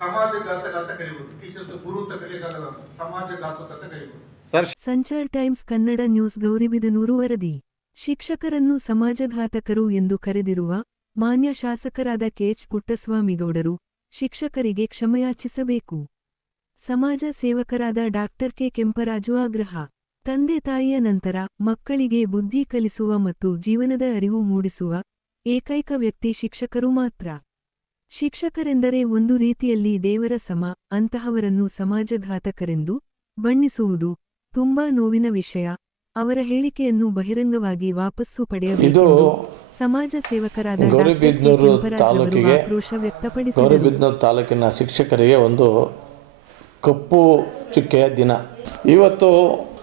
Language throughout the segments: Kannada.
ಸಮಾಜಘಾತಕ ಅಂತ ಕರೀಬಹುದು. ಟೀಚರ್ ಗುರು ಅಂತ ಕರೆಯಲ್ಲ, ಸಮಾಜಘಾತಕ ಅಂತ ಕರೀಬಹುದು. ಸಂಚಾರ್ ಟೈಮ್ಸ್ ಕನ್ನಡ ನ್ಯೂಸ್ ಗೌರಿಬಿದನೂರು ವರದಿ. ಶಿಕ್ಷಕರನ್ನು ಸಮಾಜಘಾತಕರು ಎಂದು ಕರೆದಿರುವ ಮಾನ್ಯ ಶಾಸಕರಾದ ಕೆಎಚ್ ಪುಟ್ಟಸ್ವಾಮಿಗೌಡರು ಶಿಕ್ಷಕರಿಗೆ ಕ್ಷಮೆಯಾಚಿಸಬೇಕು. ಸಮಾಜ ಸೇವಕರಾದ ಡಾಕ್ಟರ್ ಕೆ ಕೆಂಪರಾಜು ಆಗ್ರಹ. ತಂದೆ ತಾಯಿಯ ನಂತರ ಮಕ್ಕಳಿಗೆ ಬುದ್ಧಿ ಕಲಿಸುವ ಮತ್ತು ಜೀವನದ ಅರಿವು ಮೂಡಿಸುವ ಏಕೈಕ ವ್ಯಕ್ತಿ ಶಿಕ್ಷಕರು ಮಾತ್ರ. ಶಿಕ್ಷಕರೆಂದರೆ ಒಂದು ರೀತಿಯಲ್ಲಿ ದೇವರ ಸಮ. ಅಂತಹವರನ್ನು ಸಮಾಜಘಾತಕರೆಂದು ಬಣ್ಣಿಸುವುದು ತುಂಬಾ ನೋವಿನ ವಿಷಯ. ಅವರ ಹೇಳಿಕೆಯನ್ನು ಬಹಿರಂಗವಾಗಿ ವಾಪಸ್ಸು ಪಡೆಯಬೇಕೆಂದು ಸಮಾಜ ಸೇವಕರಾದ ಗೌರಿಬಿದನೂರು ತಾಲೂಕಿಗೆ ಆಕ್ರೋಶ ವ್ಯಕ್ತಪಡಿಸಿದರು. ಗೌರಿಬಿದನೂರು ತಾಲೂಕಿನ ಶಿಕ್ಷಕರಿಗೆ ಒಂದು ಕಪ್ಪು ಚುಕ್ಕೆಯ ದಿನ. ಇವತ್ತು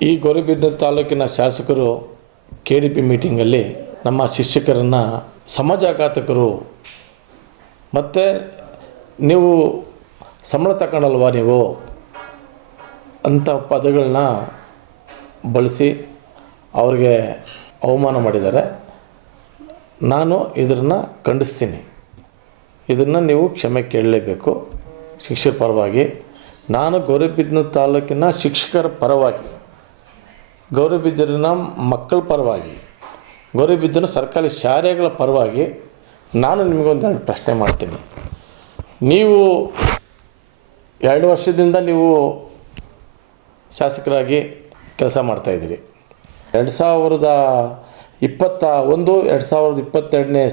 ಈ ಗೌರಿಬಿದನೂರು ತಾಲೂಕಿನ ಶಾಸಕರು KDP ಮೀಟಿಂಗಲ್ಲಿ ನಮ್ಮ ಶಿಕ್ಷಕರನ್ನು ಸಮಾಜಘಾತಕರು ಮತ್ತು ನೀವು ಸಂಬಳ ತಗೊಳ್ಳಲ್ವಾ ನೀವು ಅಂಥ ಪದಗಳನ್ನ ಬಳಸಿ ಅವ್ರಿಗೆ ಅವಮಾನ ಮಾಡಿದ್ದಾರೆ. ನಾನು ಇದನ್ನು ಖಂಡಿಸ್ತೀನಿ. ಇದನ್ನು ನೀವು ಕ್ಷಮೆ ಕೇಳಲೇಬೇಕು ಶಿಕ್ಷಕರ ಪರವಾಗಿ. ನಾನು ಗೌರಿಬಿದನೂರು ತಾಲೂಕಿನ ಶಿಕ್ಷಕರ ಪರವಾಗಿ, ಗೌರಿಬಿದನೂರಿನ ಮಕ್ಕಳ ಪರವಾಗಿ, ಗೌರಿಬಿದನೂರು ಸರ್ಕಾರಿ ಶಾಲೆಗಳ ಪರವಾಗಿ ನಾನು ನಿಮಗೊಂದು ಪ್ರಶ್ನೆ ಮಾಡ್ತೀನಿ. ನೀವು 2 ವರ್ಷದಿಂದ ನೀವು ಶಾಸಕರಾಗಿ ಕೆಲಸ ಮಾಡ್ತಾಯಿದ್ದೀರಿ. 2021-2022ನೇ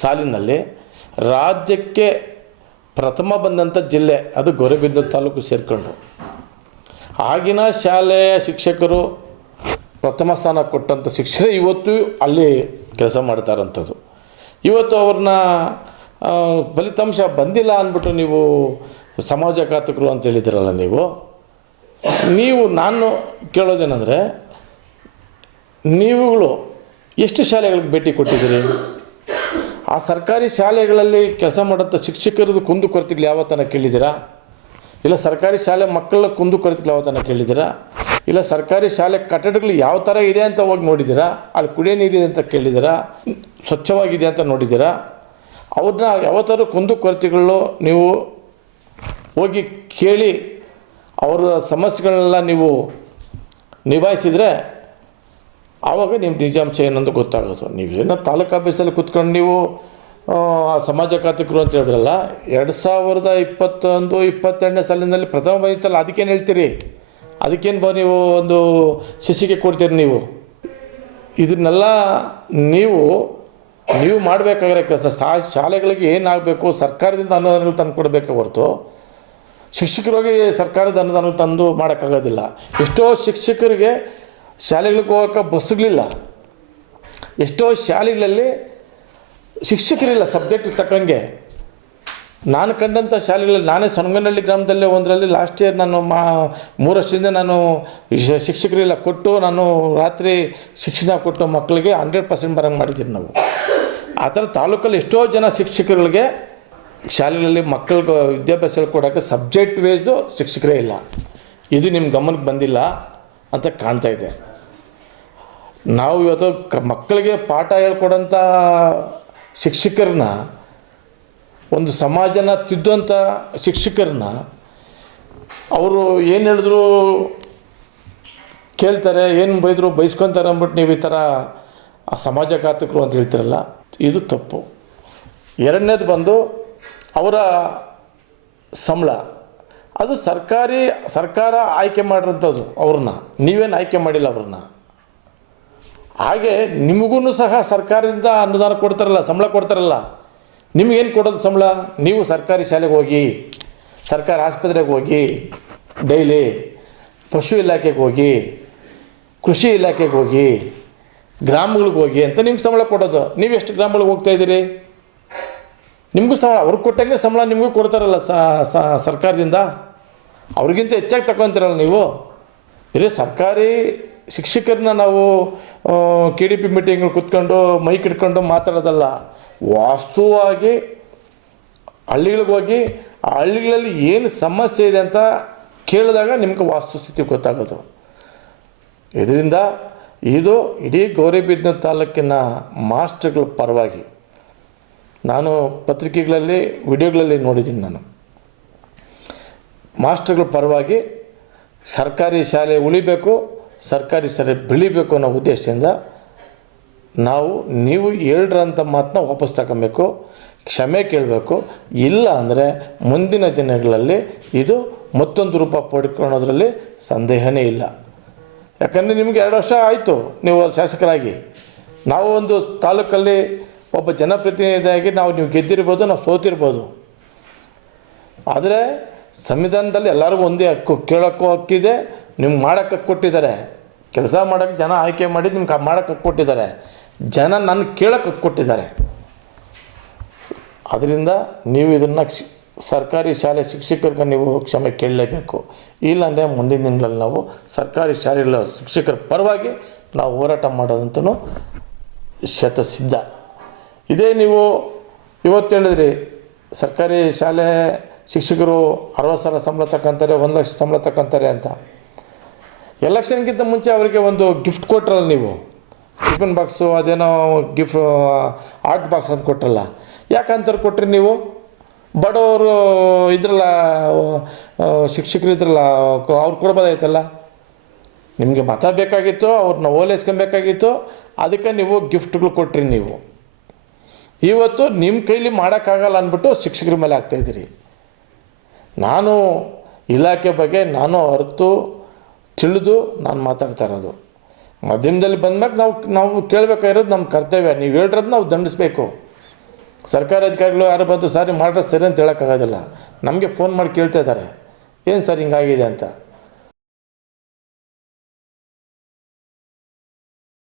ಸಾಲಿನಲ್ಲಿ ರಾಜ್ಯಕ್ಕೆ ಪ್ರಥಮ ಬಂದಂಥ ಜಿಲ್ಲೆ ಅದು ಗೌರಿಬಿದನೂರು ತಾಲೂಕು ಸೇರಿಕೊಂಡು. ಆಗಿನ ಶಾಲೆಯ ಶಿಕ್ಷಕರು ಪ್ರಥಮ ಸ್ಥಾನ ಕೊಟ್ಟಂಥ ಶಿಕ್ಷಕರೇ ಇವತ್ತು ಅಲ್ಲಿ ಕೆಲಸ ಮಾಡ್ತಾರಂಥದ್ದು. ಇವತ್ತು ಅವ್ರನ್ನ ಫಲಿತಾಂಶ ಬಂದಿಲ್ಲ ಅಂದ್ಬಿಟ್ಟು ನೀವು ಸಮಾಜಘಾತಕರು ಅಂತ ಹೇಳಿದಿರಲ್ಲ. ನಾನು ಕೇಳೋದೇನೆಂದರೆ, ನೀವುಗಳು ಎಷ್ಟು ಶಾಲೆಗಳಿಗೆ ಭೇಟಿ ಕೊಟ್ಟಿದ್ದೀರಿ? ಆ ಸರ್ಕಾರಿ ಶಾಲೆಗಳಲ್ಲಿ ಕೆಲಸ ಮಾಡೋಂಥ ಶಿಕ್ಷಕರದ್ದು ಕುಂದುಕೊರತೆಗಳು ಯಾವತ್ತನ ಕೇಳಿದ್ದೀರಾ? ಇಲ್ಲ ಸರ್ಕಾರಿ ಶಾಲೆ ಮಕ್ಕಳ ಕುಂದುಕೊರತೆಗಳು ಯಾವತ್ತನ ಕೇಳಿದ್ದೀರಾ? ಇಲ್ಲ ಸರ್ಕಾರಿ ಶಾಲೆ ಕಟ್ಟಡಗಳು ಯಾವ ಥರ ಇದೆ ಅಂತ ಹೋಗಿ ನೋಡಿದ್ದೀರಾ? ಅಲ್ಲಿ ಕುಡಿಯೋ ನೀರಿದೆ ಅಂತ ಕೇಳಿದ್ದೀರಾ? ಸ್ವಚ್ಛವಾಗಿದೆ ಅಂತ ನೋಡಿದ್ದೀರಾ? ಅವ್ರನ್ನ ಯಾವತ್ತಾರು ಕುಂದುಕೊರತೆಗಳು ನೀವು ಹೋಗಿ ಕೇಳಿ ಅವರ ಸಮಸ್ಯೆಗಳನ್ನೆಲ್ಲ ನೀವು ನಿಭಾಯಿಸಿದರೆ ಆವಾಗ ನಿಮ್ಮ ನಿಜಾಂಶ ಏನಂತ ಗೊತ್ತಾಗೋದು. ನೀವೇನೋ ತಾಲೂಕು ಆಫೀಸಲ್ಲಿ ಕೂತ್ಕೊಂಡು ನೀವು ಸಮಾಜಘಾತಕರು ಅಂತ ಹೇಳಿದ್ರಲ್ಲ, 2021-22ನೇ ಸಾಲಿನಲ್ಲಿ ಪ್ರಥಮ ಬಂದಿತ್ತಲ್ಲ, ಅದಕ್ಕೇನು ಹೇಳ್ತೀರಿ? ಅದಕ್ಕೇನು ನೀವು ಒಂದು ಶಿಕ್ಷೆಗೆ ಕೊಡ್ತೀರಿ? ನೀವು ಇದನ್ನೆಲ್ಲ ನೀವು ಮಾಡಬೇಕಾಗಿರೋ ಕೆಲಸ. ಶಾಲೆಗಳಿಗೆ ಏನಾಗಬೇಕು, ಸರ್ಕಾರದಿಂದ ಅನುದಾನಗಳು ತಂದು ಕೊಡಬೇಕೆ ಹೊರತು ಶಿಕ್ಷಕರಿಗೆ ಸರ್ಕಾರದ ಅನುದಾನ ತಂದು ಮಾಡೋಕ್ಕಾಗೋದಿಲ್ಲ. ಎಷ್ಟೋ ಶಿಕ್ಷಕರಿಗೆ ಶಾಲೆಗಳಿಗೆ ಹೋಗೋಕ್ಕೆ ಬಸ್ಸುಗಳಿಲ್ಲ. ಎಷ್ಟೋ ಶಾಲೆಗಳಲ್ಲಿ ಶಿಕ್ಷಕರಿಲ್ಲ ಸಬ್ಜೆಕ್ಟಿಗೆ ತಕ್ಕಂಗೆ. ನಾನು ಕಂಡಂಥ ಶಾಲೆಗಳಲ್ಲಿ, ನಾನೇ ಸೊನಗನಹಳ್ಳಿ ಗ್ರಾಮದಲ್ಲೇ ಒಂದರಲ್ಲಿ ಲಾಸ್ಟ್ ಇಯರ್ ನಾನು 3 ವರ್ಷದಿಂದ ನಾನು ಶಿಕ್ಷಕರಿಲ್ಲ ಕೊಟ್ಟು ನಾನು ರಾತ್ರಿ ಶಿಕ್ಷಣ ಕೊಟ್ಟು ಮಕ್ಕಳಿಗೆ 100% ಬರಂಗೆ ಮಾಡಿದ್ದೀವಿ ನಾವು. ಆ ಥರ ತಾಲೂಕಲ್ಲಿ ಎಷ್ಟೋ ಜನ ಶಿಕ್ಷಕರುಗಳಿಗೆ ಶಾಲೆಗಳಲ್ಲಿ ಮಕ್ಕಳಿಗೆ ವಿದ್ಯಾಭ್ಯಾಸ ಕೊಡೋಕ್ಕೆ ಸಬ್ಜೆಕ್ಟ್ ವೈಸು ಶಿಕ್ಷಕರೇ ಇಲ್ಲ. ಇದು ನಿಮ್ಮ ಗಮನಕ್ಕೆ ಬಂದಿಲ್ಲ ಅಂತ ಕಾಣ್ತಾ ಇದೆ. ನಾವು ಇವತ್ತು ಮಕ್ಕಳಿಗೆ ಪಾಠ ಹೇಳ್ಕೊಡೋಂಥ ಶಿಕ್ಷಕರನ್ನ, ಒಂದು ಸಮಾಜನ ತಿದ್ದುವಂಥ ಶಿಕ್ಷಕರನ್ನ ಅವರು ಏನು ಹೇಳಿದ್ರು ಕೇಳ್ತಾರೆ, ಏನು ಬೈದರು ಬೈಸ್ಕೊತಾರೆ ಅಂದ್ಬಿಟ್ಟು ನೀವು ಈ ಥರ ಸಮಾಜಘಾತಕರು ಅಂತ ಹೇಳ್ತಿರಲ್ಲ, ಇದು ತಪ್ಪು. ಎರಡನೇದು ಬಂದು ಅವರ ಸಂಬಳ, ಅದು ಸರ್ಕಾರ ಆಯ್ಕೆ ಮಾಡಿರೋಂಥದ್ದು. ಅವ್ರನ್ನ ನೀವೇನು ಆಯ್ಕೆ ಮಾಡಿಲ್ಲ ಅವ್ರನ್ನ. ಹಾಗೆ ನಿಮಗೂ ಸಹ ಸರ್ಕಾರದಿಂದ ಅನುದಾನ ಕೊಡ್ತಾರಲ್ಲ, ಸಂಬಳ ಕೊಡ್ತಾರಲ್ಲ. ನಿಮಗೇನು ಕೊಡೋದು ಸಂಬಳ? ನೀವು ಸರ್ಕಾರಿ ಶಾಲೆಗೆ ಹೋಗಿ, ಸರ್ಕಾರಿ ಆಸ್ಪತ್ರೆಗೆ ಹೋಗಿ, ಡೈಲಿ ಪಶು ಇಲಾಖೆಗೆ ಹೋಗಿ, ಕೃಷಿ ಇಲಾಖೆಗೆ ಹೋಗಿ, ಗ್ರಾಮಗಳಿಗೆ ಹೋಗಿ ಅಂತ ನಿಮ್ಗೆ ಸಂಬಳ ಕೊಡೋದು. ನೀವು ಎಷ್ಟು ಗ್ರಾಮಗಳಿಗೆ ಹೋಗ್ತಾಯಿದ್ದೀರಿ? ನಿಮಗೂ ಸಂಬಳ ಅವ್ರಿಗೆ ಕೊಟ್ಟಂಗೆ ಸಂಬಳ ನಿಮಗೂ ಕೊಡ್ತಾರಲ್ಲ ಸರ್ಕಾರದಿಂದ. ಅವ್ರಿಗಿಂತ ಹೆಚ್ಚಾಗಿ ತಗೊತೀರಲ್ಲ ನೀವು. ಬೇರೆ ಸರ್ಕಾರಿ ಶಿಕ್ಷಕರನ್ನ ನಾವು KDP ಮೀಟಿಂಗಲ್ಲಿ ಕೂತ್ಕೊಂಡು ಮೈಕ್ ಇಟ್ಕೊಂಡು ಮಾತಾಡೋದಲ್ಲ. ವಾಸ್ತವವಾಗಿ ಹಳ್ಳಿಗಳಿಗೆ ಹೋಗಿ ಆ ಹಳ್ಳಿಗಳಲ್ಲಿ ಏನು ಸಮಸ್ಯೆ ಇದೆ ಅಂತ ಕೇಳಿದಾಗ ನಿಮ್ಗೆ ವಾಸ್ತುಸ್ಥಿತಿ ಗೊತ್ತಾಗೋದು. ಇದರಿಂದ ಇದು ಇಡೀ ಗೌರಿಬಿದನೂರು ತಾಲೂಕಿನ ಮಾಸ್ಟರ್ಗಳ ಪರವಾಗಿ ನಾನು ಪತ್ರಿಕೆಗಳಲ್ಲಿ ವಿಡಿಯೋಗಳಲ್ಲಿ ನೋಡಿದ್ದೀನಿ. ನಾನು ಮಾಸ್ಟರ್ಗಳ ಪರವಾಗಿ ಸರ್ಕಾರಿ ಶಾಲೆ ಉಳಿಬೇಕು, ಸರ್ಕಾರಿ ಶಾಲೆ ಬೆಳಿಬೇಕು ಅನ್ನೋ ಉದ್ದೇಶದಿಂದ ನೀವು ಹೇಳ್ರಂಥ ಮಾತನ್ನ ವಾಪಸ್ ತಗೊಬೇಕು, ಕ್ಷಮೆ ಕೇಳಬೇಕು. ಇಲ್ಲ ಅಂದರೆ ಮುಂದಿನ ದಿನಗಳಲ್ಲಿ ಇದು ಮತ್ತೊಂದು ರೂಪ ಪಡ್ಕೊಳ್ಳೋದ್ರಲ್ಲಿ ಸಂದೇಹನೇ ಇಲ್ಲ. ಯಾಕಂದರೆ ನಿಮಗೆ 2 ವರ್ಷ ಆಯಿತು ನೀವು ಶಾಸಕರಾಗಿ. ನಾವು ಒಂದು ತಾಲೂಕಲ್ಲಿ ಒಬ್ಬ ಜನಪ್ರತಿನಿಧಿಯಾಗಿ ನೀವು ಗೆದ್ದಿರ್ಬೋದು, ನಾವು ಸೋತಿರ್ಬೋದು. ಆದರೆ ಸಂವಿಧಾನದಲ್ಲಿ ಎಲ್ಲರಿಗೂ ಒಂದೇ ಹಕ್ಕು, ಕೇಳೋಕ್ಕೂ ಹಕ್ಕಿದೆ, ನಿಮ್ಗೆ ಮಾಡೋಕ್ಕೆ ಹಕ್ಕು ಕೊಟ್ಟಿದ್ದಾರೆ. ಕೆಲಸ ಮಾಡೋಕ್ಕೆ ಜನ ಆಯ್ಕೆ ಮಾಡಿ ನಿಮ್ಗೆ ಮಾಡೋಕ್ಕೆ ಹಕ್ಕು ಕೊಟ್ಟಿದ್ದಾರೆ. ಜನ ನನ್ನ ಕೇಳೋಕ್ಕೆ ಹಕ್ಕು ಕೊಟ್ಟಿದ್ದಾರೆ. ಅದರಿಂದ ನೀವು ಇದನ್ನು ಸರ್ಕಾರಿ ಶಾಲೆ ಶಿಕ್ಷಕರಿಗೆ ನೀವು ಕ್ಷಮೆ ಕೇಳಲೇಬೇಕು. ಇಲ್ಲಾಂದರೆ ಮುಂದಿನ ದಿನಗಳಲ್ಲಿ ನಾವು ಸರ್ಕಾರಿ ಶಾಲೆಗಳ ಶಿಕ್ಷಕರ ಪರವಾಗಿ ನಾವು ಹೋರಾಟ ಮಾಡೋದಂತೂ ಶತಸಿದ್ಧ. ಇದೇ ನೀವು ಇವತ್ತು ಹೇಳಿದ್ರಿ ಸರ್ಕಾರಿ ಶಾಲೆ ಶಿಕ್ಷಕರು 60,000 ಸಂಬಳ ತಗೊಂತಾರೆ, 1 ಲಕ್ಷ ಸಂಬಳ ತಗೊಂತಾರೆ ಅಂತ. ಎಲೆಕ್ಷನ್ಗಿಂತ ಮುಂಚೆ ಅವರಿಗೆ ಒಂದು ಗಿಫ್ಟ್ ಕೊಟ್ರಲ್ಲ ನೀವು, ಟಿಫಿನ್ ಬಾಕ್ಸು, ಅದೇನೋ ಗಿಫ್ಟ್ ಆರ್ಟ್ ಬಾಕ್ಸ್ ಅಂತ ಕೊಟ್ರಲ್ಲ. ಯಾಕಂತಾರೆ ಕೊಟ್ರಿ ನೀವು? ಬಡವರು ಇದ್ರಲ್ಲ, ಶಿಕ್ಷಕರು ಇದ್ರಲ್ಲ, ಅವ್ರು ಕೊಡ್ಬೋದಾಯ್ತಲ್ಲ. ನಿಮಗೆ ಮತ ಬೇಕಾಗಿತ್ತು, ಅವ್ರನ್ನ ಓಲೈಸ್ಕೊಬೇಕಾಗಿತ್ತು, ಅದಕ್ಕೆ ನೀವು ಗಿಫ್ಟ್ಗಳು ಕೊಟ್ರಿ. ನೀವು ಇವತ್ತು ನಿಮ್ಮ ಕೈಲಿ ಮಾಡೋಕ್ಕಾಗಲ್ಲ ಅಂದ್ಬಿಟ್ಟು ಶಿಕ್ಷಕರ ಮೇಲೆ ಆಗ್ತಾಯಿದ್ದೀರಿ. ನಾನು ಇಲಾಖೆ ಬಗ್ಗೆ ನಾನು ಅರಿತು ತಿಳಿದು ನಾನು ಮಾತಾಡ್ತಾ ಇರೋದು. ಮಾಧ್ಯಮದಲ್ಲಿ ಬಂದ್ಮೇಲೆ ನಾವು ಕೇಳಬೇಕಾಗಿರೋದು ನಮ್ಮ ಕರ್ತವ್ಯ. ನೀವು ಹೇಳಿರೋದು ನಾವು ದಂಡಿಸ್ಬೇಕು. ಸರ್ಕಾರಿ ಅಧಿಕಾರಿಗಳು ಯಾರು ಬಂದು ಸಾರಿ ಮಾಡ್ರೆ ಸರಿ ಅಂತ ಹೇಳೋಕ್ಕಾಗೋದಿಲ್ಲ. ನಮಗೆ ಫೋನ್ ಮಾಡಿ ಕೇಳ್ತಾ ಇದ್ದಾರೆ, ಏನು ಸರ್ ಹಿಂಗಾಗಿದೆ ಅಂತ.